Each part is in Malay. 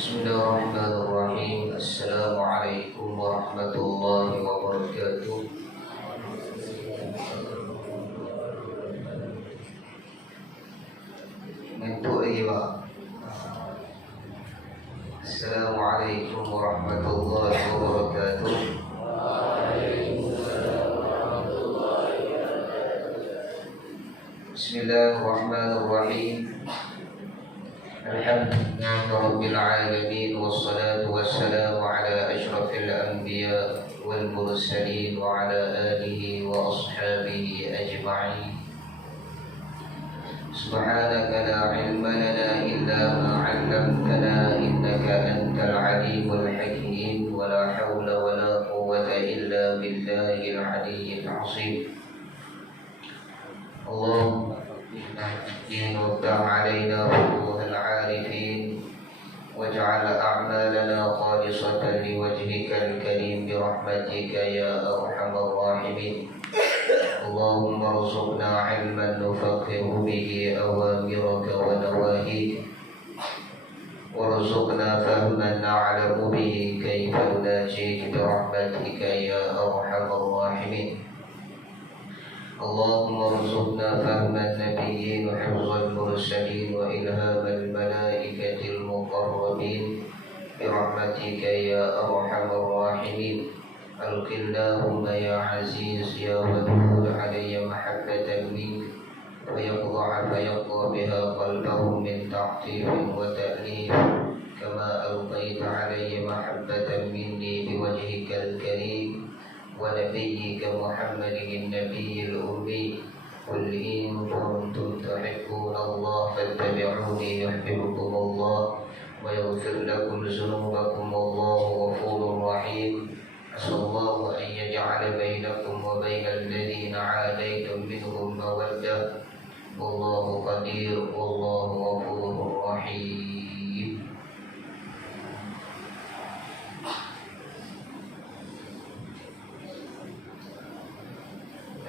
Bismillahirrahmanirrahim. Assalamualaikum warahmatullahi wabarakatuh. Ngantuk lagi Pak. Assalamualaikum warahmatullahi wabarakatuh. Bismillahirrahmanirrahim. Alhamdulillahi Rabbil Alamin. Wassalatu wassalamu ala ashrafil anbiya wal mursalin wa ala alihi wa ashabihi ajma'in. Subhanaka la ilma lana illa ma 'allamtana innaka antal alimul hakim. Wa la hawla wa la quwwata illa billahil aliyyil 'azim. Allahumma وافتح علينا فتوح العارفين واجعل أعمالنا خالصة لوجهك الكريم برحمتك يا أرحم الراحمين. اللهم ارزقنا علما نفقه به أوامرك ونواهيك وارزقنا فهما نعلم به كيف نناجيك برحمتك يا أرحم الراحمين. اللهم ارزقنا فهم النبيين وحفظ المرسلين وإلهام الملائكة المقربين برحمتك يا أرحم الراحمين. ألق اللهم يا عزيز يا ودود علي محبة منك فيقضى بها قلبهم من تعطيف وتأليف كما ألقيت علي محبة مني بوجهك الكريم ونبيك محمد النبي الأمي. قل إن كنتم تحبون الله فاتبعوني يحببكم الله ويغفر لكم ذنوبكم والله غفور رحيم. أسأل الله أن يجعل بينكم وبين الذين عاديتم منهم مودة والله قدير والله غفور رحيم.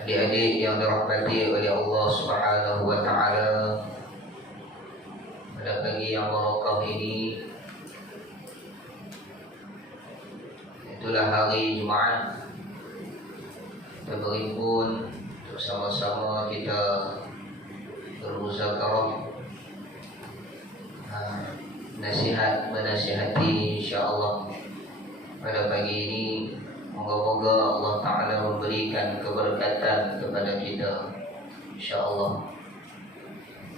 Adik-adik yang dirahmati oleh Allah Subhanahu wa taala, pada pagi yang barakah ini, itulah hari Jumaat, kita berhimpun untuk sama-sama kita bermuzakarah, menasihati insya-Allah pada pagi ini. Moga-moga Allah Ta'ala memberikan keberkatan kepada kita, insya-Allah.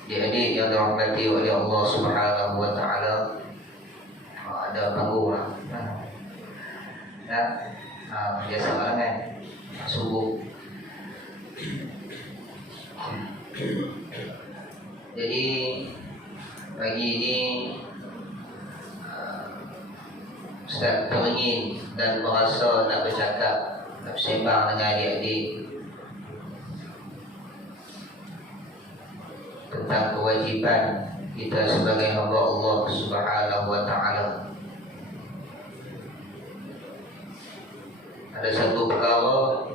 Adik-adik yang dirahmati oleh Allah Subhanahu wa taala, ada panggung lah. Biasa orang kan subuh. Jadi pagi ini Ustaz teringin dan merasa nak bercakap, nak bersembang dengan adik-adik tentang kewajipan kita sebagai hamba Allah Subhanahu wa taala. Ada satu perkara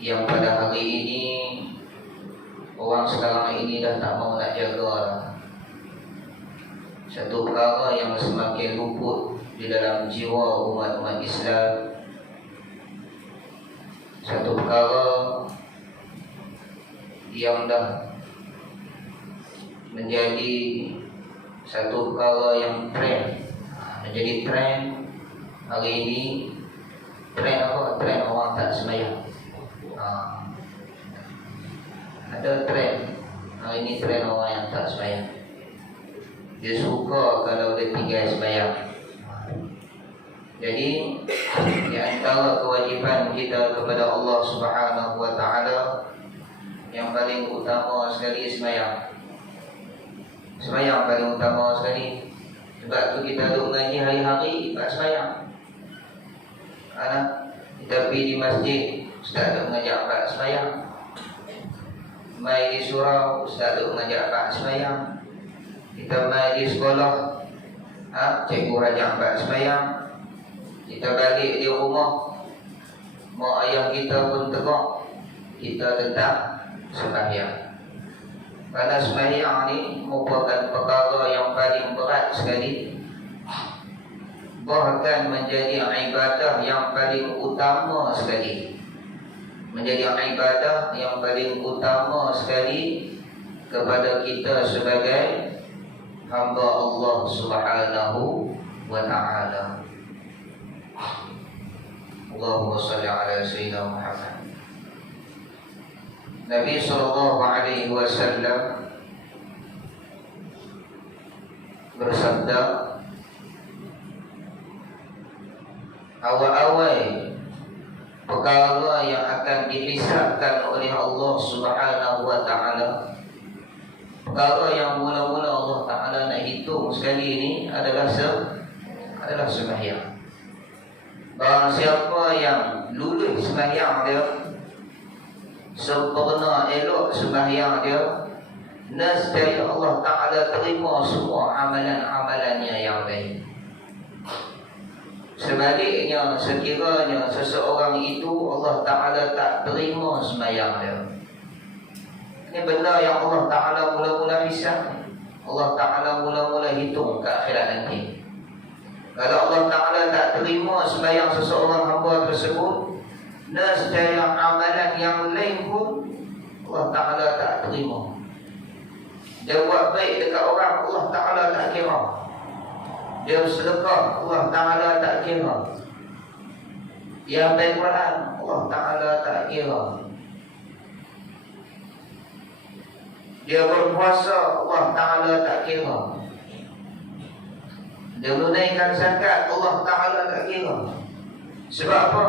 yang pada hari ini orang sekarang ini dah tak mau nak jaga. Satu perkara yang semakin luput di dalam jiwa umat-umat Islam. Satu perkara yang dah menjadi satu perkara yang trend. Menjadi trend hari ini. Trend apa? Trend orang tak sembahyang. Ada trend hari ini, trend orang yang tak sembahyang. Dia suka kalau dia tinggal sembahyang. Jadi di antara kewajipan kita kepada Allah Subhanahu wa taala yang paling utama sekali sembahyang. Sembahyang paling utama sekali. Sebab tu kita duk mengaji hari-hari tak sembahyang. Kita pergi di masjid, ustaz duk mengajak pak sembahyang. Mai di surau, ustaz duk mengajak pak sembahyang. Kita mai di sekolah, cikgu rajak pak sembahyang. Kita balik di rumah, mak ayah kita pun tegak, kita tetap sembahyang. Karena sembahyang ni merupakan perkara yang paling berat sekali, bahkan menjadi ibadah yang paling utama sekali, menjadi ibadah yang paling utama sekali kepada kita sebagai hamba Allah Subhanahu wa ta'ala. Allahumma salli ala sayyidina Muhammad. Nabi sallallahu alaihi wasallam bersabda, awal-awal perkara yang akan dihisabkan oleh Allah Subhanahu wa ta'ala, perkara yang mula-mula Allah Ta'ala nak hitung sekali ini adalah sembahyang. Barang siapa yang lulus sembahyang dia, sempurna elok sembahyang dia, nescaya Allah Ta'ala terima semua amalan-amalannya yang lain. Sebaliknya, sekiranya seseorang itu Allah Ta'ala tak terima sembahyang dia, ini benda yang Allah Ta'ala mula-mula hisab, Allah Ta'ala mula-mula hitung ke akhirat nanti. Kalau Allah Ta'ala tak terima sembahyang seseorang hamba tersebut, nescaya amalan yang lain pun Allah Ta'ala tak terima. Dia buat baik dekat orang, Allah Ta'ala tak kira. Dia sedekah, Allah Ta'ala tak kira. Dia baik Quran, Allah Ta'ala tak kira. Dia berpuasa, Allah Ta'ala tak kira. Dia menunaikan zakat, Allah Ta'ala tak kira. Sebab apa?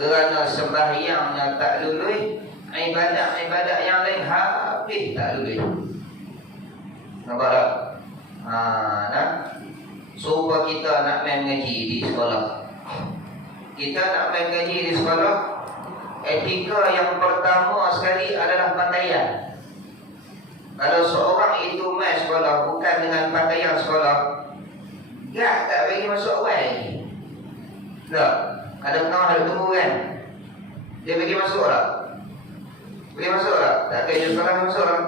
Kerana sembahyangnya tak lulus, ibadat-ibadat yang lain habis tak lulus. Nampak tak? Nak? Supaya kita nak main ngaji di sekolah, kita nak main ngaji di sekolah, etika yang pertama sekali adalah pakaian. Kalau seorang itu main sekolah bukan dengan pakaian sekolah, gak tak bagi masuk awal lagi. Tak? Ada pengawal ada tunggu kan? Dia bagi masuk tak? Boleh masuk tak? Tak kaya sekolah masuk tak?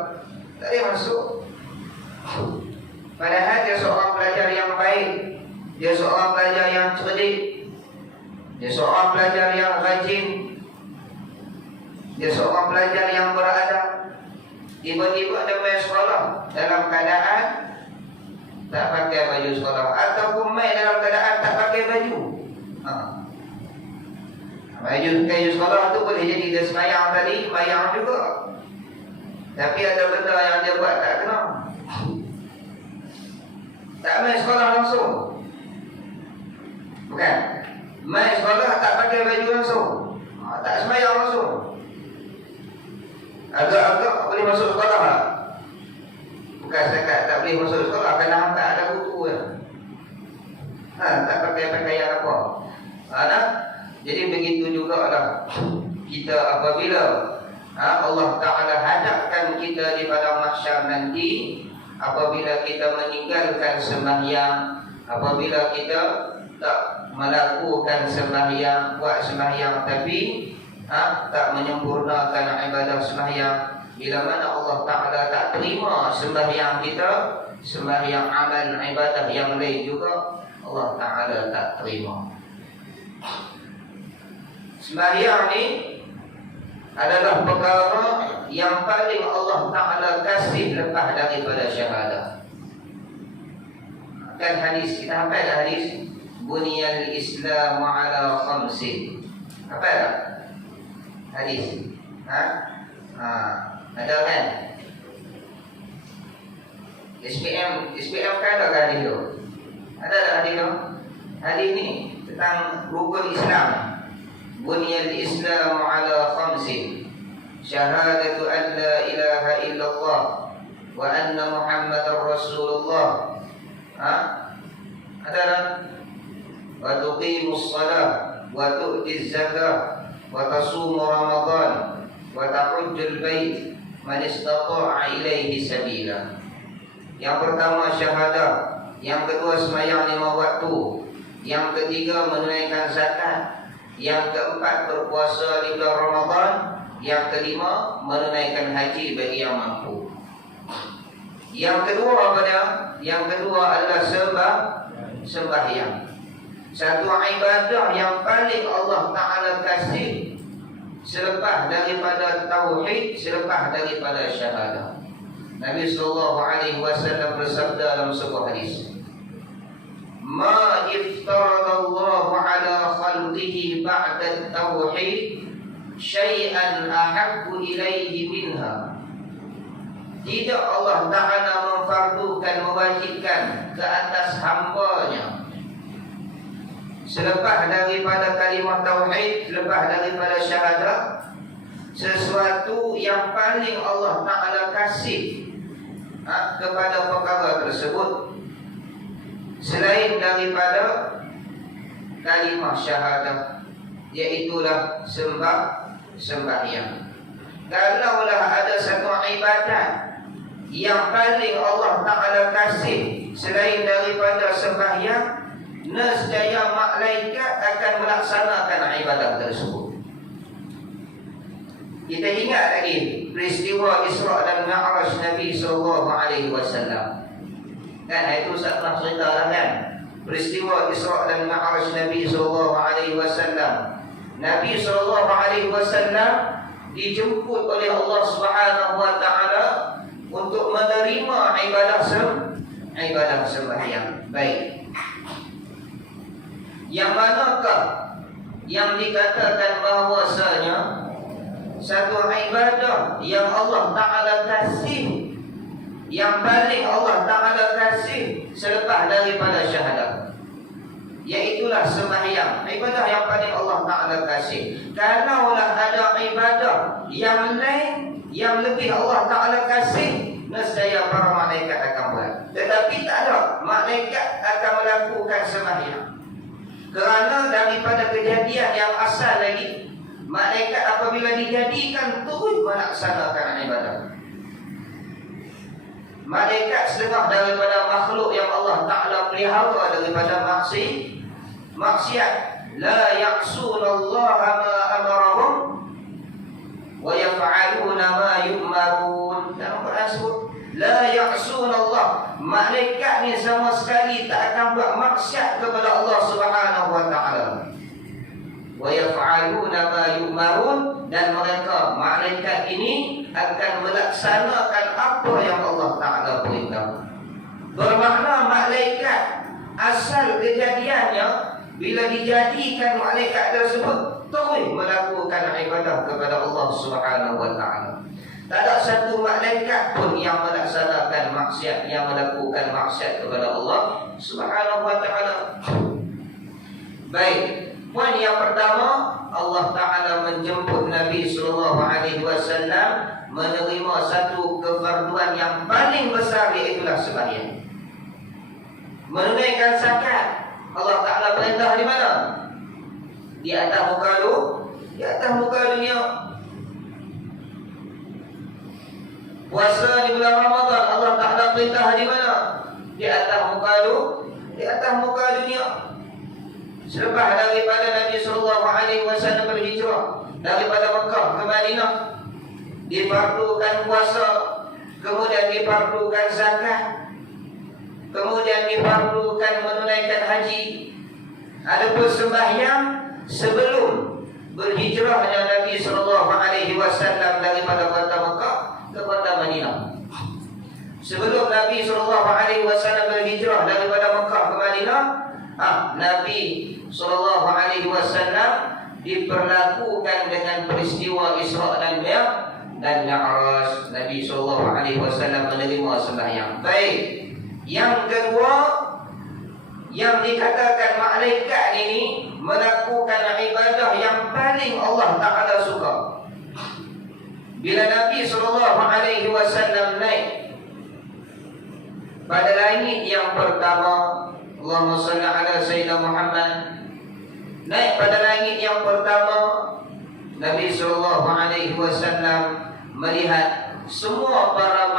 Tak boleh masuk. Padahal dia seorang pelajar yang baik, dia seorang pelajar yang cerdik, dia seorang pelajar yang rajin, dia seorang pelajar yang beradab. Tiba-tiba dia main sekolah dalam keadaan tak pakai baju sekolah, ataupun main dalam keadaan tak pakai baju. Baju sekolah tu boleh jadi dia sembahyang tadi, bayang juga, tapi ada benda yang dia buat tak kena. Tak main sekolah langsung, bukan? Main sekolah tak pakai baju langsung, tak sembahyang langsung. Agak-agak boleh masuk sekolah tak? Bukan setakat tak boleh masuk sekolah, kena hantar ada buku kan? Tak pakai pakaian apa. Nah, jadi begitu juga lah kita apabila Allah Ta'ala hadapkan kita di padang mahsyar nanti, apabila kita meninggalkan sembahyang, apabila kita tak melakukan sembahyang, buat sembahyang tapi tak menyempurnakan ibadah sembahyang, bila mana Allah Ta'ala tak terima sembahyang kita, sembahyang amal ibadah yang lain juga Allah Ta'ala tak terima. Sembahyang ni adalah perkara yang paling Allah Ta'ala kasih lepas daripada syahadah. Kan hadis, kita hafal hadis, Buniyal Islamu ala khamsin. Hafal tak? Hadis. Ada kan? SPM kan ada hadis tu? Ada tak hadis tu? Hadis ni tentang rukun Islam. Buniyal Islamu ala khamsin. Syahadatu an la ilaha illallah wa anna Muhammadar Rasulullah. Ada tak? Wa tuqimus salah wa tu'tiz zakah wa tasumu Ramadan wa tahujjul bait man istata'a ilaihi sabila. Yang pertama syahadah, yang kedua sembahyang 5 waktu, yang ketiga menunaikan zakat, yang keempat berpuasa di bulan Ramadan, yang kelima menunaikan haji bagi yang mampu. Yang kedua apa dia? yang kedua adalah sembahyang. Satu ibadah yang paling Allah Ta'ala kasih selepas daripada tauhid, selepas daripada syahadah. Nabi SAW bersabda dalam sebuah hadis, "Ma iftaradallahu ala khalqihi ba'da tauhid syai'an ahabbu ilaihi minha." Tidak Allah Ta'ala memfardukan, mewajibkan ke atas hamba-Nya selepas daripada kalimah tauhid, selepas daripada syahadah, sesuatu yang paling Allah Ta'ala kasih kepada perkara tersebut selain daripada kalimah syahadah, iaitulah sembahyang. Kalaulah ada satu ibadat yang paling Allah Ta'ala kasih selain daripada sembahyang, nescaya malaikat akan melaksanakan ibadat tersebut. Kita ingat lagi peristiwa Isra dan Mi'raj Nabi SAW. Kan itu Ustaz pernah cerita kan, peristiwa Isra dan Mi'raj Nabi SAW. Nabi SAW dijemput oleh Allah Subhanahu Wa Taala untuk menerima ibadah sembahyang. Baik. Yang manakah yang dikatakan bahawasanya satu ibadah yang Allah Ta'ala kasih, yang paling Allah Ta'ala kasih selepas daripada syahadah, iaitulah sembahyang. Ibadah yang paling Allah Ta'ala kasih. Kalaulah ada ibadah yang lain yang lebih Allah Ta'ala kasih, nescaya para malaikat akan buat. Tetapi tak ada, malaikat akan melakukan sembahyang. Kerana daripada kejadian yang asal lagi, malaikat apabila dijadikan terus melaksanakan ibadah. Malaikat setengah daripada makhluk yang Allah Ta'ala pelihara daripada maksiat. La ya'sunallaha ma amarahum wa yaf'aluna ma yu'marun. Dalam Quran sebut la ya'sunallah, malaikat ni sama sekali tak akan buat maksiat kepada Allah Subhanahu Wa Ta'ala. Wa yaf'aluna ma yu'marun, dan mereka malaikat ini akan melaksanakan apa yang Allah Ta'ala perintah. Bermakna malaikat asal kejadiannya bila dijadikan malaikat tersebut terus melakukan ibadah kepada Allah Subhanahu Wa Ta'ala. Tak ada satu malaikat pun yang melaksanakan maksiat, yang melakukan maksiat kepada Allah Subhanahu Wa Ta'ala. Baik, poin yang pertama, Allah Ta'ala menjemput Nabi SAW menerima satu kefarduan yang paling besar, iaitulah sembahyang. Menunaikan zakat, Allah Ta'ala perintah di mana? Di atas muka dunia. Puasa di bulan Ramadan, Allah Ta'ala perintah di mana? Di atas muka dunia. Selepas daripada Nabi SAW berhijrah daripada Mekah ke Madinah, difardukan puasa, kemudian difardukan zakat, kemudian difardukan menunaikan haji. Adapun sembahyang sebelum berhijrahnya Nabi SAW daripada kota Mekah ke kota Madinah. Sebelum Nabi SAW berhijrah daripada Mekah ke Madinah, Nabi SAW diperlakukan dengan peristiwa Isra dan Mi'raj. Nabi SAW menerima sembahyang. Baik. Yang kedua, yang dikatakan malaikat ini melakukan ibadah yang paling Allah Ta'ala suka. Bila Nabi SAW naik pada langit yang pertama, Allahumma salli ala Sayyidina Muhammad, naik pada langit yang pertama, Nabi SAW melihat semua para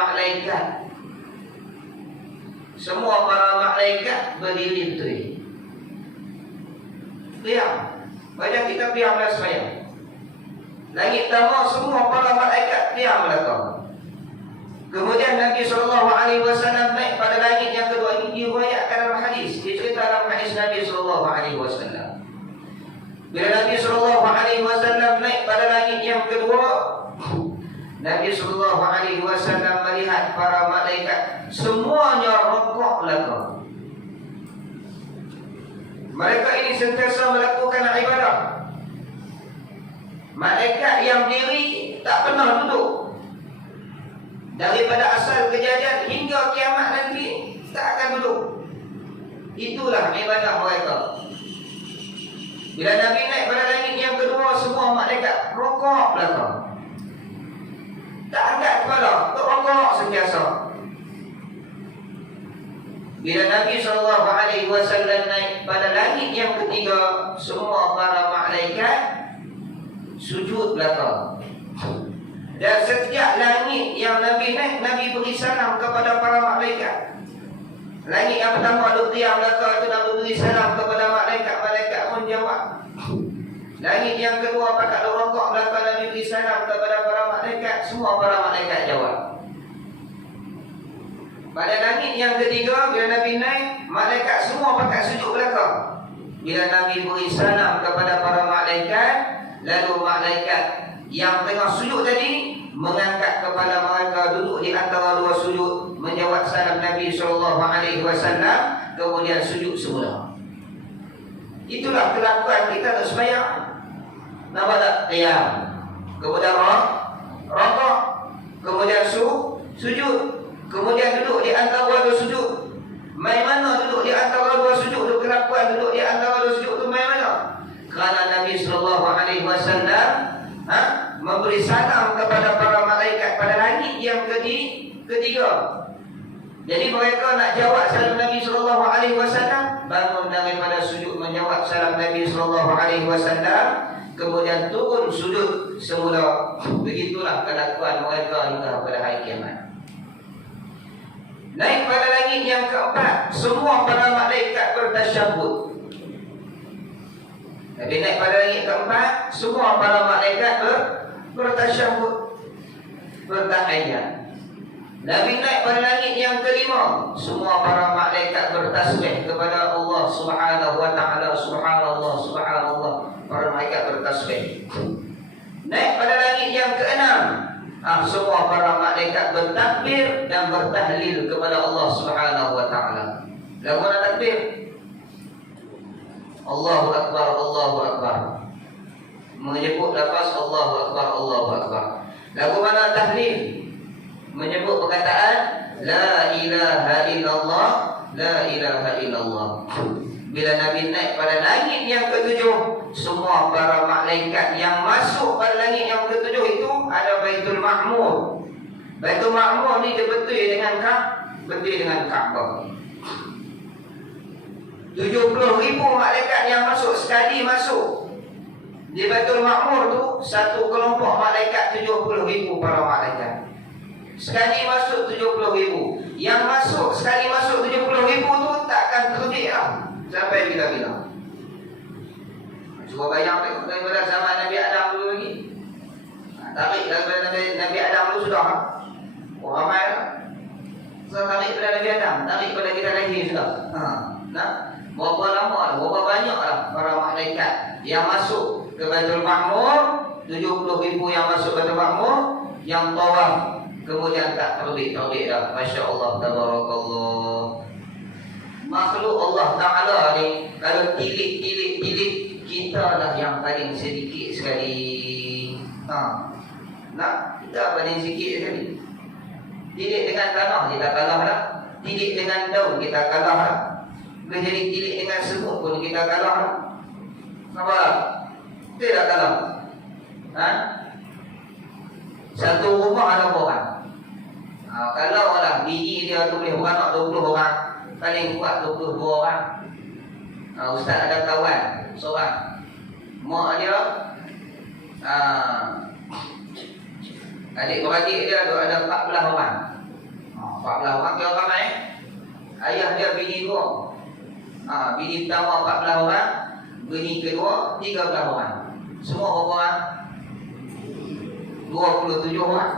malaikat berdiri betul. Diam. Banyak kita diamlah sembahyang. Langit pertama semua para malaikat diam mereka. Kemudian Nabi SAW naik pada langit yang kedua. Ini diriwayatkan dalam hadis. Dia cerita dalam hadis Nabi SAW. Bila Nabi SAW naik pada langit yang kedua, Nabi SAW melihat para malaikat semuanya rukuk belaka. Mereka ini sentiasa melakukan ibadah. Malaikat yang diri tak pernah duduk. Daripada asal kejadian hingga kiamat nanti tak akan duduk. Itulah ibadah mereka. Bila Nabi naik pada langit yang kedua, semua malaikat rukuk belakang. Tak angkat kepala, rukuk sentiasa. Bila Nabi SAW naik pada langit yang ketiga, semua para malaikat sujud belakang. Dan setiap langit yang Nabi naik, Nabi beri salam kepada para malaikat. Langit yang pertama duduk diam belakang, itu Nabi beri salam kepada malaikat. Malaikat pun jawab. Langit yang kedua pakat rokok belakang, Nabi beri salam kepada para malaikat. Semua para malaikat jawab. Pada langit yang ketiga, bila Nabi naik, malaikat semua pakat sujud belakang. Bila Nabi beri salam kepada para malaikat, lalu malaikat yang tengah sujud tadi mengangkat kepala mereka, duduk di antara dua sujud, menjawab salam Nabi SAW, kemudian sujud semula. Itulah kelakuan kita untuk sembahyang. Nampak tak? Qiyam, kemudian rokok, kemudian sujud, kemudian duduk di antara dua sujud. Mai mana duduk di antara dua sujud tu? Kelakuan duduk di antara dua sujud tu mai mana? Kerana Nabi SAW memberi salam kepada para malaikat pada langit yang ketiga. Jadi mereka nak jawab salam Nabi SAW, bangun daripada sujud menjawab salam Nabi SAW, kemudian turun sujud semula. Begitulah kelakuan mereka hingga pada hari kiamat. Naik pada langit yang keempat, semua para malaikat bertasyahud. Nabi naik pada langit keempat, semua para malaikat bertasyahud, bertahiyat. Nabi naik pada langit yang kelima, semua para malaikat bertasbih kepada Allah Subhanahu wa taala. Subhanallah, subhanallah. Para malaikat bertasbih. Naik pada langit yang keenam, semua para malaikat bertakbir dan bertahlil kepada Allah Subhanahu wa taala. Lagu mana takbir? Allahu Akbar, Allahu Akbar. Menyebut lafaz Allahu Akbar, Allahu Akbar. Lagu mana tahlil? Menyebut perkataan La ilaha illallah, La ilaha illallah. Bila Nabi naik pada langit yang ketujuh, semua para malaikat yang masuk pada langit yang ketujuh itu ada Baitul Ma'mur. Baitul Ma'mur ni dia betul dengan Kaabah. 70,000 malaikat yang masuk sekali masuk. Di Baitul Ma'mur tu satu kelompok malaikat 70,000 para malaikat. Sekali masuk 70,000. Yang masuk sekali masuk 70,000 tu takkan terbit lah sampai bila-bila. Cuba bayang daripada zaman Nabi Adam dulu lagi. Tarik daripada Nabi Adam dulu sudah. Ramai lah. Tarik daripada Nabi Adam, tarik pada kita lahir sudah. Nah, berapa lama, berapa banyak lah para malaikat yang masuk ke Baitul Ma'mur. 70,000 yang masuk Baitul Ma'mur, yang tawaf, kemudian tak terbit dah. Masya Allah, tabarakallah. Makhluk Allah Ta'ala ni, kalau tilik, kita lah yang paling sedikit sekali. Nah, kita paling sedikit sekali. Tilik dengan tanah kita kalah lah. Tilik dengan daun kita kalah lah. Jadi tilik dengan semut pun kita kalah lah. Nampak? Tidak kalah. Satu rumah ada orang. Kalau lah biji dia tu boleh beranak 20 orang, paling kuat 22 orang. Ustaz ada kawan seorang, mak dia adik-beradik dia ada 14 orang. 14 orang kira ramai. Ayah dia bini 2. Bini pertama 14 orang, bini kedua 13 orang. Semua berapa orang? 27 orang.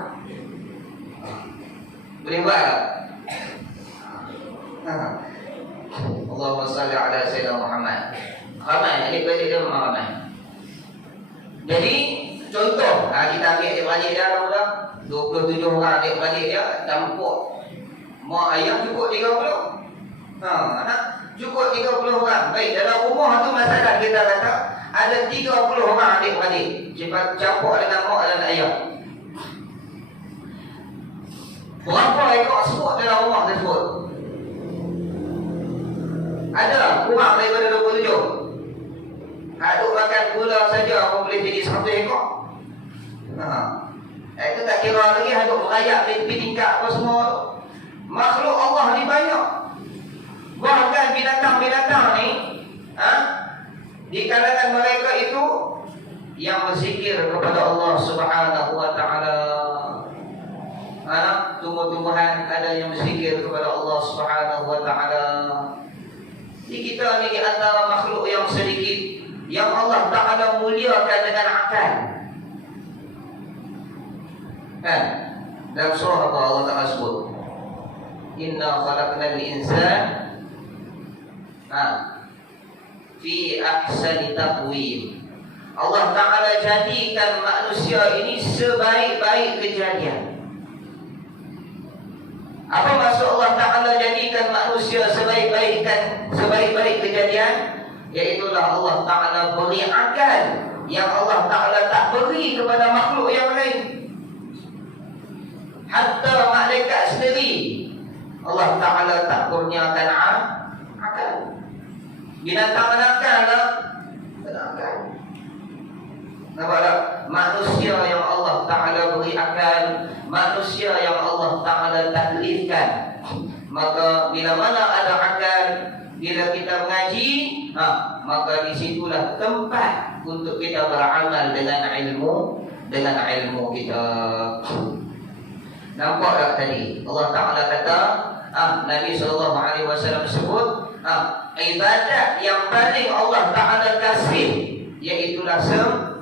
Boleh buat tak? Allahumma salli ala Sayyidina Muhammad. Ramai, adik-adik dia memang ramai. Jadi, contoh, kita ambil adik-adik dia dah 27 orang adik-adik dia, campur mak ayah cukup 30. Cukup 30 orang. Baik, dalam rumah tu masalah kita kata ada 30 orang adik-adik. Campur dengan mak dan ayah. Berapa ekor semut dalam rumah tersebut? Ada kurang daripada 27. Aduk makan gula saja pun boleh jadi 100 ekor. Itu tak kira lagi aduk merayak di tingkat apa semua. Makhluk Allah ni banyak. Bahkan binatang-binatang ni di kalangan mereka itu yang berzikir kepada Allah Subhanahu wa taala. Tumbuh-tumbuhan ada yang berzikir kepada Allah Subhanahu wa taala. Di kita ni di antara makhluk yang sedikit yang Allah Ta'ala muliakan dengan akal. Dalam surah apa Allah Ta'ala sebut? Inna khalaqnal insan fi ahsani taqwim. Allah Ta'ala jadikan manusia ini sebaik-baik kejadian. Apa maksud Allah Ta'ala jadikan manusia sebaik-baik kejadian? Iaitulah Allah Ta'ala beri akal yang Allah Ta'ala tak beri kepada makhluk yang lain. Hatta malaikat sendiri Allah Ta'ala tak kurniakan akal. Binatang menakal lah, tak akal. Nampak tak? Manusia yang Allah Ta'ala beri akal, manusia yang Allah Ta'ala taklifkan. Maka bila mana ada akal, bila kita mengaji, maka disitulah tempat untuk kita beramal dengan ilmu kita. Nampak tak tadi? Allah Ta'ala kata, Nabi SAW sebut, ibadat yang paling Allah Ta'ala kasih iaitulah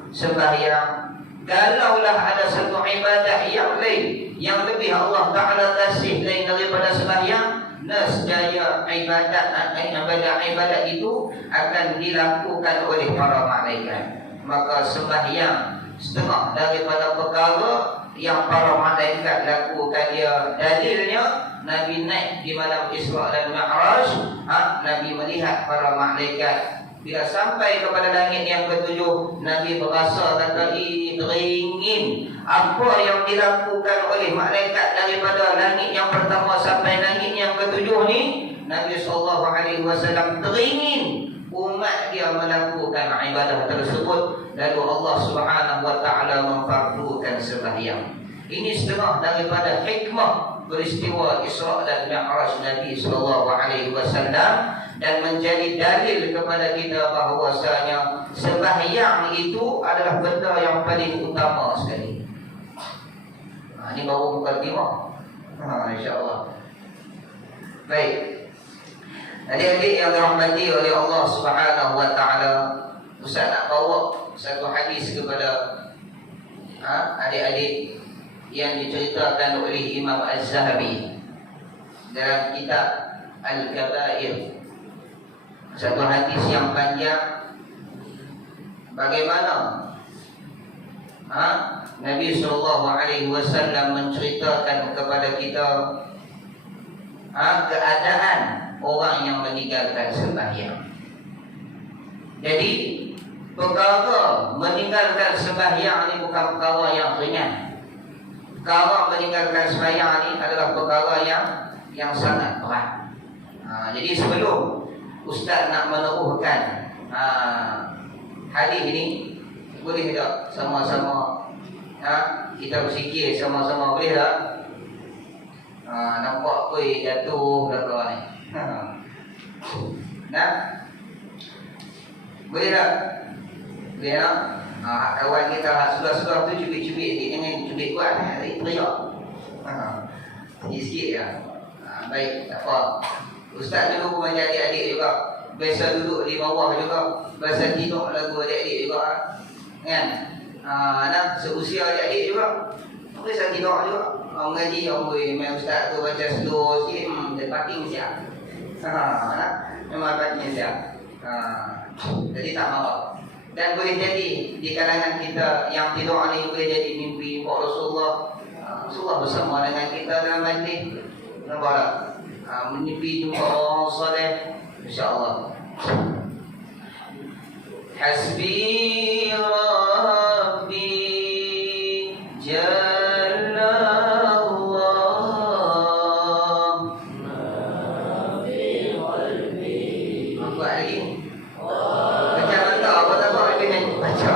sembahyang. Kalaulah ada satu ibadat yang lain yang lebih Allah Ta'ala kasih lain daripada sembahyang, nescaya ibadat itu akan dilakukan oleh para malaikat. Maka sembahyang setengah daripada perkara yang para malaikat lakukan dia. Dalilnya Nabi naik di malam Isra dan Mi'raj, Nabi melihat para malaikat. Bila sampai kepada langit yang ketujuh, Nabi berasa kata teringin apa yang dilakukan oleh malaikat daripada langit yang pertama sampai langit yang ketujuh ni. Nabi SAW teringin umat dia melakukan ibadah tersebut. Lalu Allah Subhanahu wa taala memfardukan sembahyang. Ini setengah daripada hikmah peristiwa Isra dan Mi'raj Nabi SAW, dan menjadi dalil kepada kita bahawasanya sembahyang itu adalah benda yang paling utama sekali. Ini baru mukadimah. InsyaAllah. Baik. Adik-adik yang dirahmati oleh Allah Subhanahu wa taala, Ustaz nak bawa satu hadis kepada adik-adik yang diceritakan oleh Imam Az-Zahabi dalam kitab Al-Kabair. Satu hadis yang panjang, bagaimana Nabi SAW menceritakan kepada kita keadaan orang yang meninggalkan sembahyang. Jadi perkara meninggalkan sembahyang ini bukan perkara yang ringan. Perkara meninggalkan sembahyang ini adalah perkara yang sangat berat. Jadi sebelum Ustaz nak meneruhkan hadis ini, boleh tak sama-sama kita bersikir sama-sama, boleh tak? Nampak kuih jatuh belakang ni. Nah, boleh tak? Boleh tak? Kawan kita sudah-sudah tu cubit-cubit ni, jangan cubit kuat, teriak. Sikit ya. Baik, tak apa. Ustaz dulu pun menjadi adik juga, biasa duduk di bawah juga, biasa tidur lagu adik-adik juga, kan? Seusia adik-adik juga. Boleh saya tidur juga. Orang ngaji, main ustaz tu baca slow sikit, dia parking siap. Memang parking siap. Jadi tak mahu. Dan boleh jadi di kalangan kita yang tidur ni boleh jadi mimpi Rasulullah. Rasulullah bersama dengan kita dalam majlis. Nampak tak? Mimpi jumpa orang soleh, insya-Allah. Hasbi Rabbi Jalla Allah ma fi qalbi. Nampak lagi? Baca tak apa tak apa lebih baca.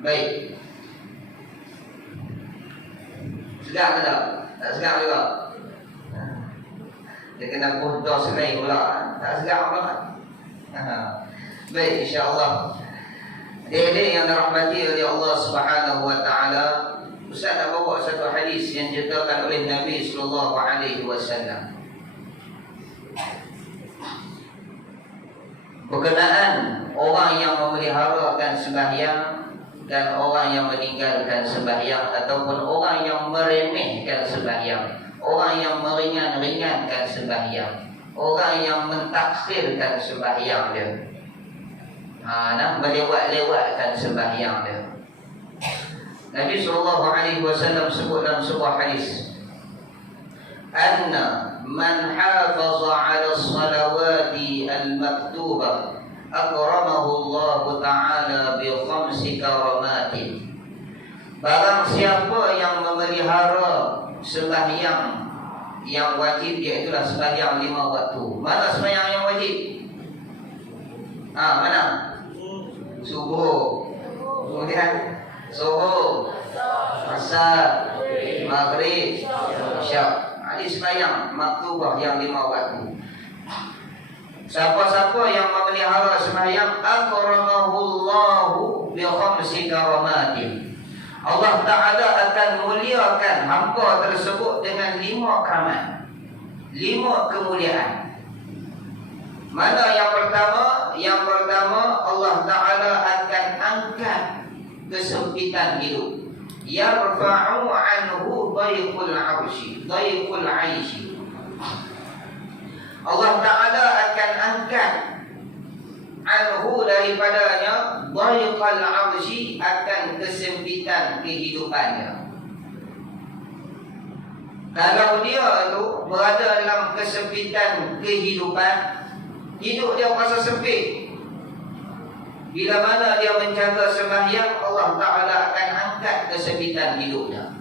Baik. Segar ke tak? Tak segar juga. Dia kena bodoh sekali pula. Tak segar pula. Baik, insya-Allah. Adik-adik yang dirahmati oleh Allah Subhanahu wa taala, Ustaz nak bawa satu hadis yang diceritakan oleh Nabi sallallahu alaihi wasallam berkenaan orang yang memeliharakan sembahyang dan orang yang meninggalkan sembahyang, ataupun orang yang meremehkan sembahyang, orang yang meringan-ringankan sembahyang, orang yang mentakhirkan sembahyang dia, melewat-lewatkan sembahyang dia. Nabi SAW sebut dalam sebuah hadis, anna man hafaza ala salawati al-maktubah akramahu Allah Ta'ala bi khamsi karamatin. Barang siapa yang memelihara sembahyang yang wajib, iaitulah sembahyang 5 waktu. Mana sembahyang yang wajib? Mana? Subuh, kemudian Zuhur, Asar, Maghrib, Isya. Ini sembahyang maktubah yang 5 waktu. Siapa-siapa yang memelihara sembahyang, akramahullahu bi khamsi karamatin. Allah Ta'ala akan muliakan hamba tersebut dengan 5 karamat, 5 kemuliaan. Mana yang pertama? Yang pertama, Allah Ta'ala akan angkat kesempitan hidup. Yarfa'u anhu dayqul 'arsy, dayqul 'aisy. Allah Ta'ala akan angkat anhu daripadanya dayqul 'arsy, akan kesempitan kehidupannya. Kalau dia tu berada dalam kesempitan kehidupan, hidup dia rasa sempit. Bila mana dia menjaga sembahyang, Allah Ta'ala akan angkat kesempitan hidupnya.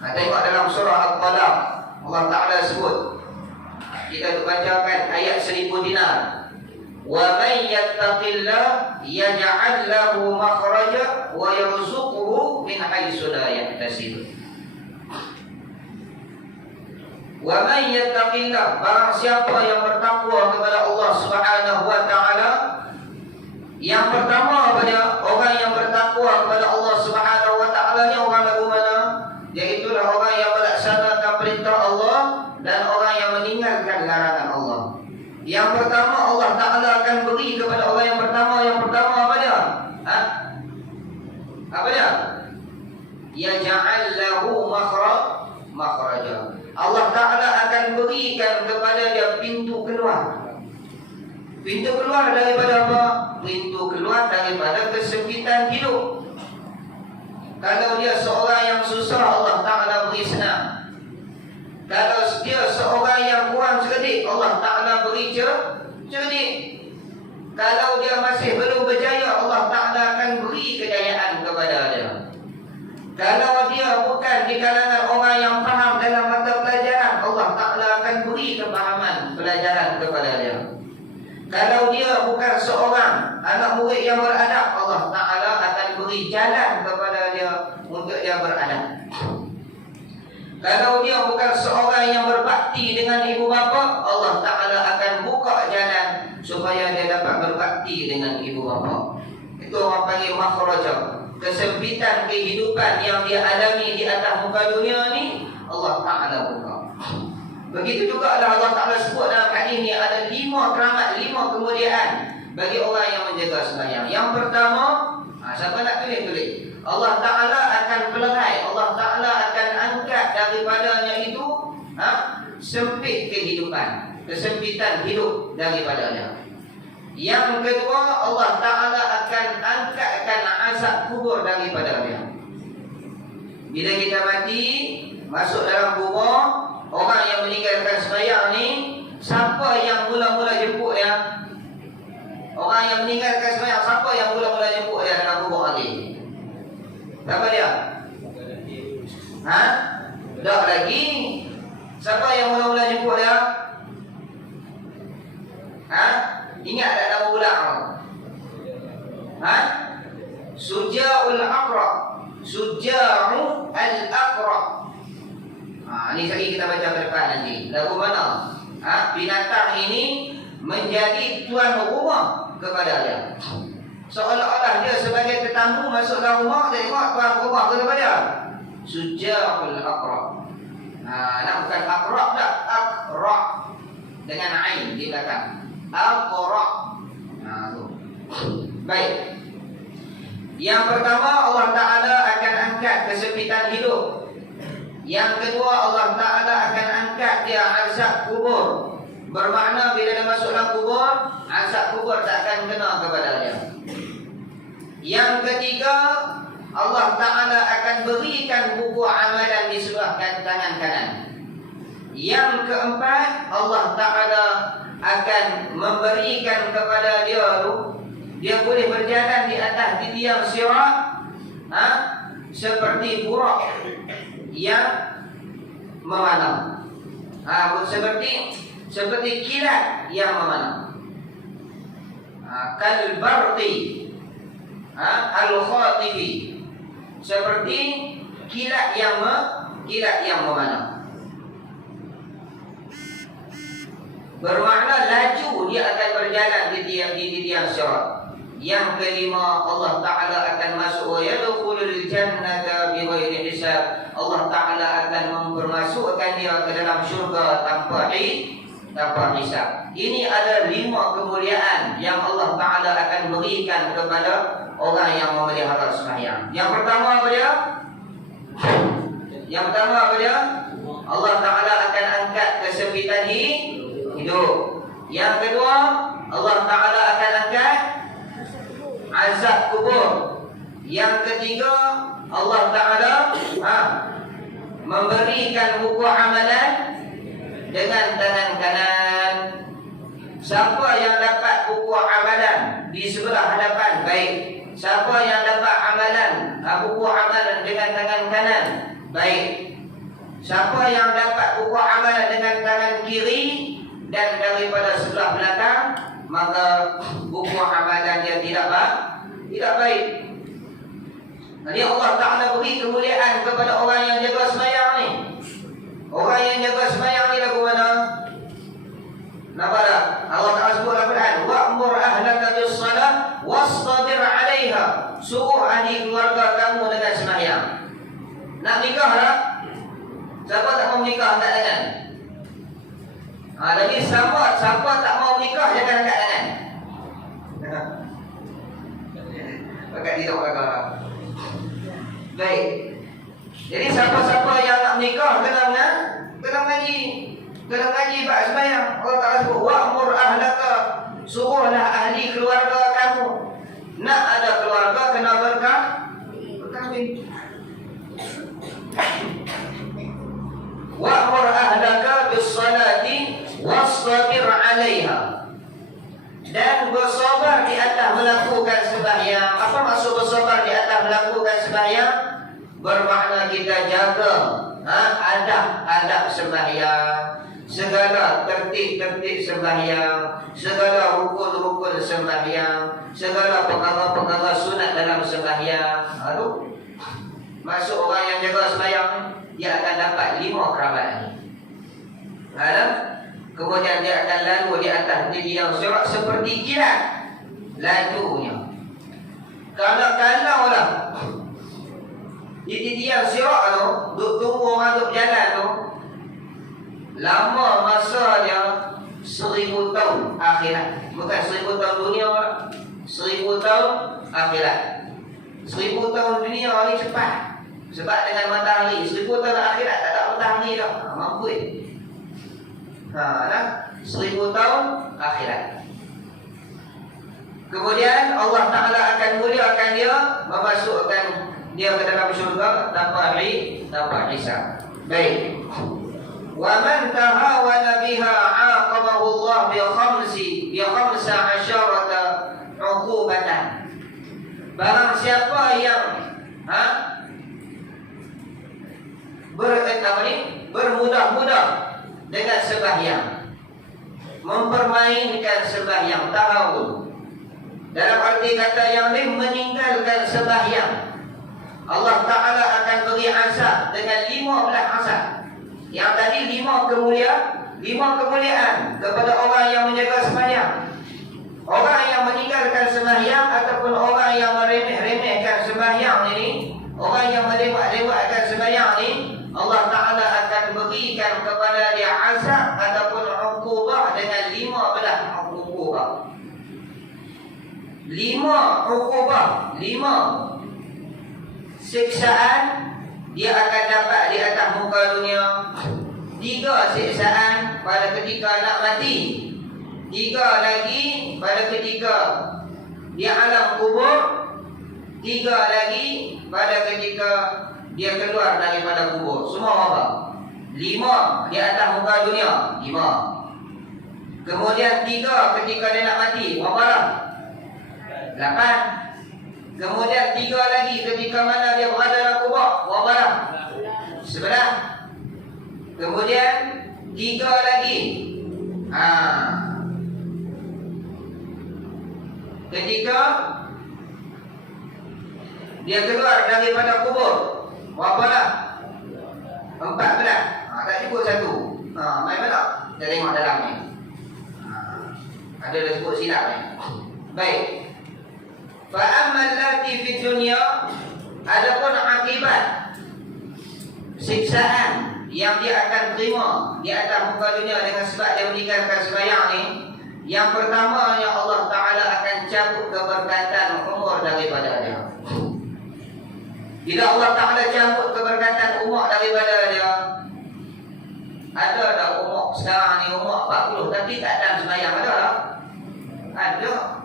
Tengok dalam surah Al-Talaq, Allah Ta'ala sebut, kita bacakan ayat 1000 dinar. Wa man yattaqillah yaj'al lahu makhraja wa yarzuqhu min haitsu la yahtasib. Wa man yattaqillah, barang siapa yang bertakwa kepada Allah Subhanahu wa taala. Yang pertama pada orang yang bertakwa kepada Allah Subhanahu wa taala ni orang lagu mana? Iaitulah orang yang melaksanakan perintah Allah dan orang yang meninggalkan larangan Allah. Yang pertama Allah Taala akan beri kepada orang yang pertama apa dia? Apa dia? Yaj'al lahu makhraja. Allah Taala akan berikan kepada dia pintu keluar. Pintu keluar daripada apa? Pintu keluar daripada kesempitan hidup. Kalau dia seorang yang susah, Allah Ta'ala beri senang. Kalau dia seorang yang kurang cerdik, Allah Ta'ala beri cerdik. Kalau dia masih belum berjaya, Allah Ta'ala akan beri kejayaan kepada dia. Kalau dia bukan di kalangan orang yang faham dalam mata pelajaran, Allah Ta'ala akan beri kefahaman pelajaran kepada dia. Kalau dia bukan seorang anak murid yang beradab, Allah Ta'ala akan beri jalan kepada dia untuk dia beradab. Kalau dia bukan seorang yang berbakti dengan ibu bapa, Allah Ta'ala akan buka jalan supaya dia dapat berbakti dengan ibu bapa. Itu orang panggil makhraja. Kesempitan kehidupan yang dia alami di atas muka dunia ni, Allah Ta'ala buka. Begitu juga Allah Ta'ala sebut dalam hadis ni ada 5 keramat, 5 kemuliaan bagi orang yang menjaga sembahyang. Yang pertama, siapa nak tulis? Allah Ta'ala akan pelerai, Allah Ta'ala akan angkat daripadanya itu sempit kehidupan, kesempitan hidup daripadanya. Yang kedua, Allah Ta'ala akan angkatkan azab kubur daripada dia. Bila kita mati, masuk dalam kubur, orang yang meninggalkan sembahyang ni, siapa yang mula-mula jemput dia? Orang yang meninggalkan sembahyang, siapa yang mula-mula jemput dia dalam kubur nanti? Siapa dia? Tak lagi. Siapa yang mula-mula jemput dia? Ingat tak nama ulang? Suja'ul Aqra. Suja'u al-Aqra. Ini sekali kita baca ke depan nanti. Lagu mana? Binatang ini menjadi tuan rumah kepada dia. Seolah-olah dia sebagai tetamu masuk dalam rumah, tengok tuan rumah kepada dia. Suja'ul Aqra. Nak bukan Aqra tak? Aqra dengan ain di belakang. Aqra. Tu. Baik. Yang pertama, Allah Ta'ala akan angkat kesempitan hidup. Yang kedua, Allah Ta'ala akan angkat dia azab kubur. Bermakna bila dia masuk dalam kubur, azab kubur tak akan kena kepada dia. Yang ketiga, Allah Ta'ala akan berikan buku amalan di sebelah tangan kanan. Yang keempat, Allah Ta'ala akan memberikan kepada dia dia boleh berjalan di atas titian sirat seperti burak yang memanah. Seperti kilat yang memanah. Kal barqi al-khatifi, seperti kilat yang memanah. Bermakna laju dia akan berjalan di tiang sirat. Yang kelima, Allah Ta'ala akan masuk wa yadkhulul jannata bighairi hisab. Allah Ta'ala akan mempermasukkan dia ke dalam syurga tanpa hisab. Ini ada 5 kemuliaan yang Allah Ta'ala akan berikan kepada orang yang memelihara sembahyang. Yang pertama apa dia? Allah Ta'ala akan angkat kesempitan hidup. Yang kedua, Allah Ta'ala akan angkat azab kubur. Yang ketiga, Allah Ta'ala memberikan buku amalan dengan tangan kanan. Siapa yang dapat buku amalan di sebelah hadapan, baik. Siapa yang dapat amalan buku amalan dengan tangan kanan, baik. Siapa yang dapat buku amalan dengan tangan kiri dan daripada sebelah belakang, maka buku amalan dia tidak baik. Jadi Allah Ta'ala beri kemuliaan kepada orang yang jaga sembahyang ni. Orang yang jaga sembahyang ni lagu mana? Nampak tak? Allah Ta'ala sebut dalam Quran, wa'mur ahlaka bis-salah wastabir 'alaiha. Suruh ahli keluarga kamu dengan sembahyang. Nak nikah tak? Siapa tak mau nikah angkat tangan? Jadi siapa tak mau nikah jangan angkat tangan. Angkat di tengok belakang. Baik. Jadi siapa-siapa yang nak nikah kena ngaji. Kena ngaji bab sembahyang. Allah Ta'ala sebut wa'mur ahlaka, suruhlah ahli keluarga kamu. Nak ada keluarga kena berkahwin. Wa'mur ahlaka bis-salati wastabir 'alaiha. Dan bersabar di atas melakukan sembahyang. Apa maksud bersabar di atas melakukan sembahyang? Bermakna kita jaga adab sembahyang, segala tertib sembahyang, segala rukun sembahyang, segala perkara-perkara sunat dalam sembahyang. Masuk orang yang jaga sembahyang, dia akan dapat 5 keramat ni. Kemudian dia akan lalu di atas yang sirat seperti kilat lajunya. Kalau lah di yang sirat tu tunggu orang duk jalan tu, lama masanya 1000 tahun akhirat. Bukan 1000 tahun dunia, 1000 tahun akhirat. 1000 tahun dunia ni cepat. Sebab dengan matahari 1000 tahun akhirat tak ada matahari dah. Mampu 1000 tahun akhirat. Kemudian Allah Ta'ala akan muliakan dia, memasukkan dia ke dalam syurga tanpa hisab. Baik. Wa man tahawana biha 'aqabahu Allah bi 15 'uqubatan. Barang siapa yang bermudah-mudah dengan sembahyang, mempermainkan sembahyang, tahawun. Dalam arti kata yang lain, meninggalkan sembahyang, Allah Ta'ala akan beri azab dengan 15 azab. Yang tadi 5 kemuliaan kepada orang yang menjaga sembahyang. Orang yang meninggalkan sembahyang ataupun orang yang meremeh-remehkan sembahyang ini, orang yang melewat-lewatkan sembahyang ini, Allah Ta'ala akan berikan kepada dia azab ataupun uqubah dengan 15 uqubah. 5 uqubah, 5 siksaan dia akan dapat di atas muka dunia. 3 siksaan pada ketika nak mati. 3 lagi pada ketika di alam kubur. 3 lagi pada ketika dia keluar daripada kubur. Semua apa? 5 di atas muka dunia. 5. Kemudian 3 ketika dia nak mati. Berapa lah? 8. Kemudian 3 lagi ketika mana dia berada dalam kubur. Berapa lah? 11. Kemudian 3 lagi ketika dia keluar daripada kubur. Berapa lah? 14. Tak cukup 1. Main mana? Kita tengok dalam ni. Ada dah sebut silap ni. Baik. Fa'ammal lati fi dunya, adapun akibat siksaan yang dia akan terima di atas muka dunia dengan sebab dia meninggalkan sembahyang ni, yang pertama yang Allah Ta'ala akan cabut keberkatan umur daripada dia. Bila Allah Ta'ala cabut keberkatan umur daripada dia, ada dah umur sekarang ni umur 40 tapi tak ada sembahyang, ada tak? Ada.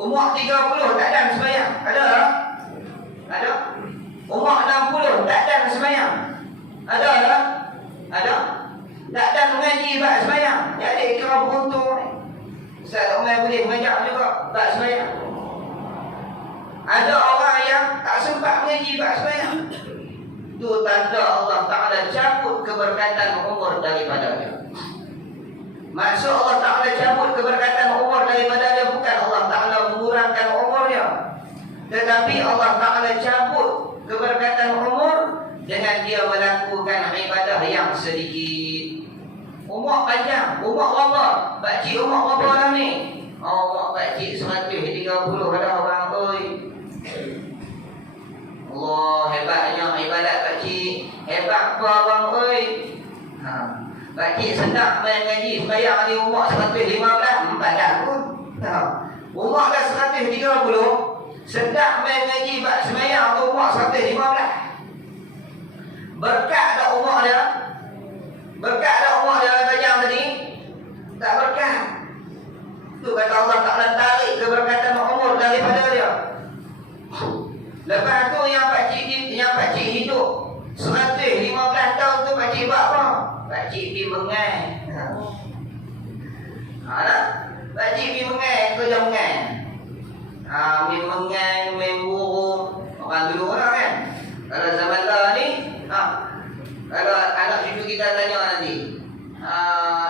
Umur 30 tak ada sembahyang, ada tak? Ada. Umur 60 tak ada sembahyang, ada tak? Ada. Tak ada mengaji bab sembahyang. Jadi kira beruntung ni. Ustaz Umar boleh mengajar juga bab sembahyang. Ada orang yang tak sempat mengaji bab sembahyang. Itu tanda Allah Ta'ala cabut keberkatan umur daripada dia. Maksud Allah Ta'ala cabut keberkatan umur daripada Tetapi Allah Ta'ala cabut keberkatan umur dengan dia melakukan ibadah yang sedikit. Umur panjang, umur berapa? Pakcik umur berapa dah ni? Umur pakcik 130 ada orang tu. Allah, hebatnya ibadat pakcik. Hebat apa abang oi? Pakcik sedap main ngaji sembahyang ni umur 115, dah pun. Umur dah 130, sedap main ngaji bab sembahyang tu umur 115. Berkat tak umur dia? Berkat tak umur dia bajang tadi? Tak berkat. Tu kata Allah Ta'ala tarik keberkatan umur daripada dia. Lepas tu yang pakcik hidup 115 tahun tu pakcik buat apa? Pakcik pergi mengai. Pakcik pergi mengai, kerja mengai. Main mengai, main burung. Orang dulu orang kan. Kalau zaman lah ni, kalau anak cucu kita tanya nanti,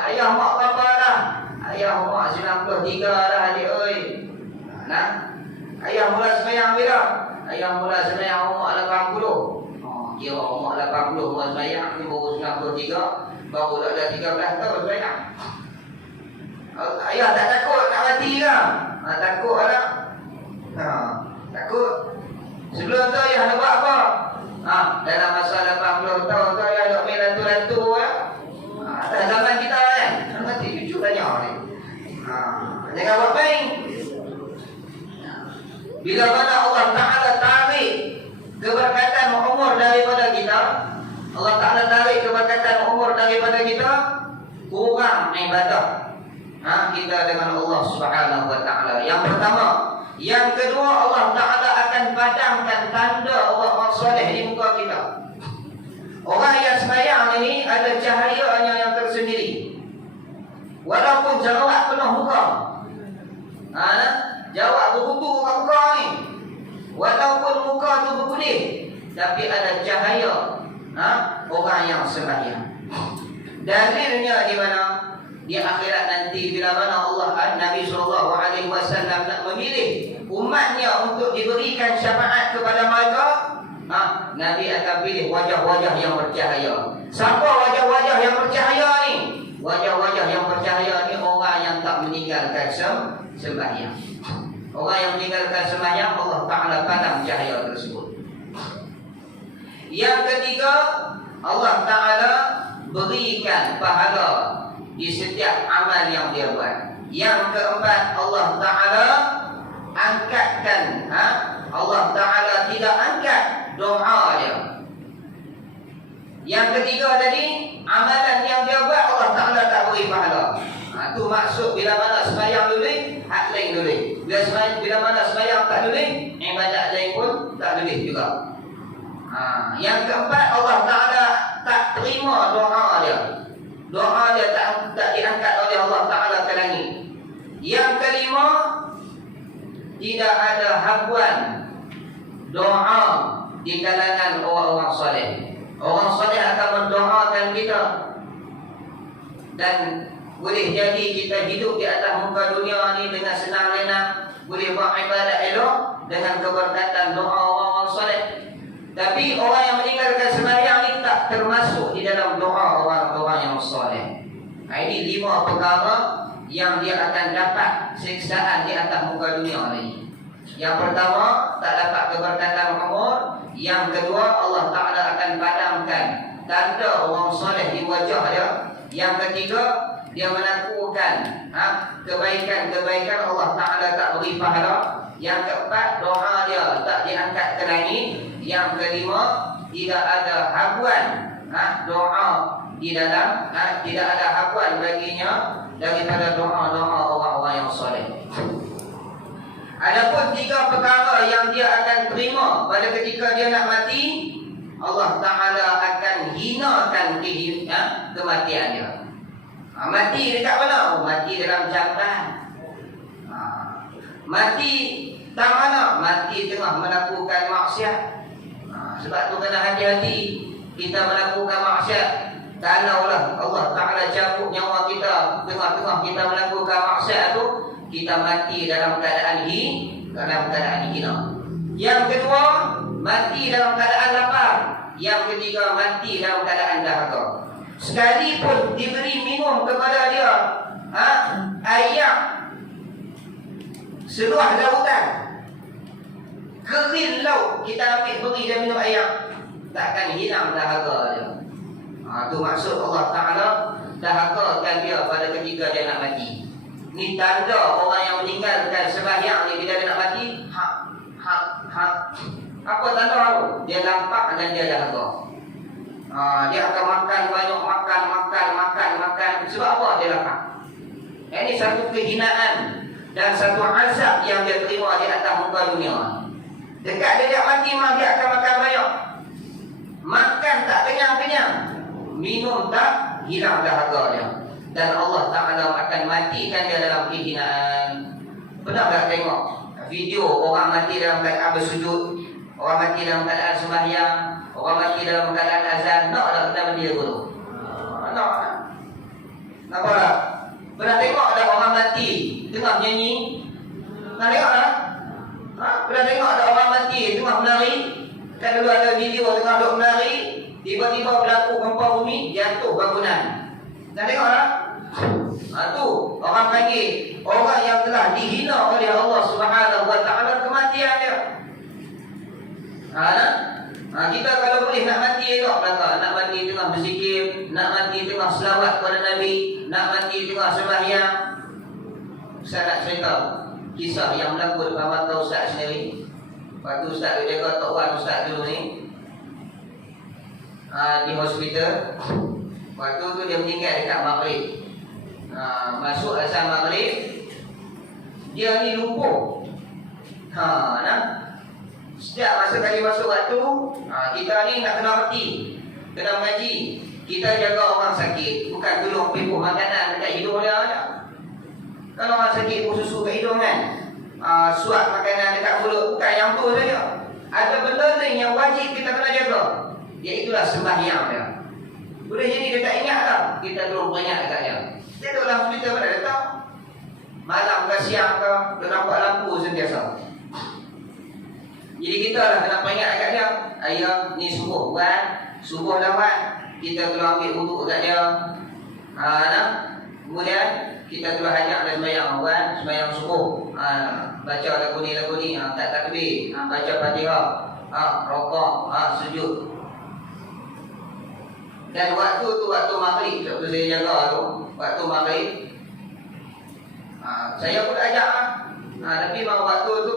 ayah mak berapa dah? Ayah mak 93 dah adik oi. Ayah mula sembahyang bila? Ayah mula sembahyang umur 80. Kira umur 80 mula sembahyang ni baru 93, baru ada 13 tahun sembahyang. Ayah tak takut nak mati ke? Takut lah. Takut. Sebelum tu ayah nak buat apa? Dalam masa 80 tahun tu ayah nak main lantu-lantu ya. Atas zaman kita kan. Nanti cucu tanya ni. Jangan buat main. Bila mana Allah Ta'ala tarik keberkatan umur daripada kita, Allah Ta'ala tarik keberkatan umur daripada kita, kurang ibadah kita dengan Allah Subhanahu Wa Ta'ala. Yang pertama. Yang kedua, Allah Ta'ala akan padamkan tanda orang soleh di muka kita. Orang yang sembahyang ini ada cahayanya yang tersendiri. Walaupun jerawat penuh muka, jawab berkutu kat muka ni. Walaupun muka tu berkulit, tapi ada cahaya orang yang sembahyang. Dalilnya di mana? Di akhirat nanti bila mana Allah Nabi SAW nak memilih umatnya untuk diberikan syafaat kepada mereka, Nabi akan pilih wajah-wajah yang bercahaya. Siapa wajah-wajah yang bercahaya ni? Wajah-wajah yang bercahaya ni orang yang tak meninggalkan sembahyang. Orang yang meninggalkan sembahyang, Allah Ta'ala padam cahaya tersebut. Yang ketiga, Allah Ta'ala berikan pahala di setiap amal yang dia buat. Yang keempat, Allah Ta'ala angkatkan, Allah Ta'ala tidak angkat doa dia. Yang ketiga tadi, amalan yang dia buat Allah Ta'ala tak beri pahala. Itu maksud bila mana sembahyang dulu, hak lain dulu. Bila mana sembahyang tak dulu, ibadat lain pun tak dulu juga. Yang keempat, Allah Ta'ala tak terima doa dia. Doa dia tak diangkat oleh Allah Ta'ala ke langit. Yang kelima, tidak ada habuan doa di kalangan orang-orang soleh. Orang soleh akan mendoakan kita, dan boleh jadi kita hidup di atas muka dunia ni dengan senang lenang, boleh buat ibadat elok dengan keberkatan doa orang-orang soleh. Tapi orang yang meninggalkan sembahyang ni tak termasuk di dalam doa orang-orang yang soleh. Ini 5 perkara yang dia akan dapat siksaan di atas muka dunia ni. Yang pertama, tak dapat keberkatan umur. Yang kedua, Allah Ta'ala akan padamkan tanda orang soleh di wajah dia. Yang ketiga, dia melakukan kebaikan-kebaikan, Allah Ta'ala tak beri pahala. Yang keempat, doa dia tak diangkat ke langit. Yang kelima, tidak ada habuan doa di dalam, tidak ada habuan baginya daripada doa-doa orang-orang yang soleh. Adapun 3 perkara yang dia akan terima pada ketika dia nak mati, Allah Ta'ala akan hinakan kematian dia. Mati dekat mana? Mati dalam jamban. Mati tak mana? Mati tengah melakukan maksiat. Sebab tu kena hati-hati kita melakukan maksiat. Kalaulah Allah Ta'ala cabut nyawa kita tengah-tengah kita melakukan maksiat tu, kita mati dalam keadaan hina. Yang kedua, mati dalam keadaan lapar. Yang ketiga, mati dalam keadaan dahaga. Sekalipun diberi minum kepada dia air seluah lautan, kering laut, kita ambil beri dia minum air, takkan hilang dahaga dia. Itu maksud Allah Ta'ala dahagakan dia pada ketika dia nak mati. Ni tanda orang yang meninggalkan sembahyang ni bila dia nak mati. Apa tanda tu? Dia lampak dan dia dahaga. Dia akan makan banyak, makan. Sebab apa dia lapar? Ini satu kehinaan dan satu azab yang dia terima di atas muka dunia. Dekat dia nak mati memang dia akan makan banyak. Makan tak kenyang-kenyang, minum tak hilang dahaga dia. Dan Allah Ta'ala akan matikan dia dalam kehinaan. Pernah tak tengok video orang mati dalam keadaan bersujud, orang mati dalam keadaan sembahyang, orang mati dalam keadaan azan? Nak tak kita mati dulu? Nak. Nampak tak? Pernah tengok ada orang mati tengah menyanyi? Pernah tengok tak? Pernah tengok ada orang mati tengah menari? Kan dulu ada video tengah duk menari, tiba-tiba berlaku gempa bumi, jatuh bangunan. Pernah tengok tak? Tu orang panggil orang yang telah dihina oleh Allah Subhanahu Wa Taala kematian dia. Kita kalau boleh nak mati elok belaka, nak mati tengah berzikir, nak mati tengah selawat kepada Nabi, nak mati tengah sembahyang. Saya nak cerita kisah yang berlaku depan mata Ustaz sendiri. Waktu Ustaz jaga Tok Wan Ustaz dulu ni di hospital. Waktu tu dia meninggal dekat Maghrib. Masuk azan Maghrib, dia ni lumpuh. Setiap masa kali masuk waktu, kita ni nak kena reti, kena mengaji. Kita jaga orang sakit, bukan tolong pipuh makanan dekat hidung dia tak. Kalau orang sakit pun susu kat hidung kan, suap makanan dekat mulut, bukan yang tu saja. Ada benda lain yang wajib kita kena jaga, iaitulah sembahyang dia. Boleh jadi dia tak ingat tak, kita tolong peringat dekat dia. Dia duduk dalam hospital pada datang, malam ke siang ke, dia nampak lampu sentiasa. Jadi kita lah kena peringat dekat dia. Ayah ni subuh bukan, subuh dah buat, kita telah ambil wuduk dekat dia. Kemudian kita telah ajak dia sembahyang bukan, sembahyang subuh. Baca lagu ni, tak takbir, baca Fatihah, rokok, sujud. Dan waktu tu waktu Maghrib, waktu saya jaga tu, waktu Maghrib, saya pun ajak tapi waktu tu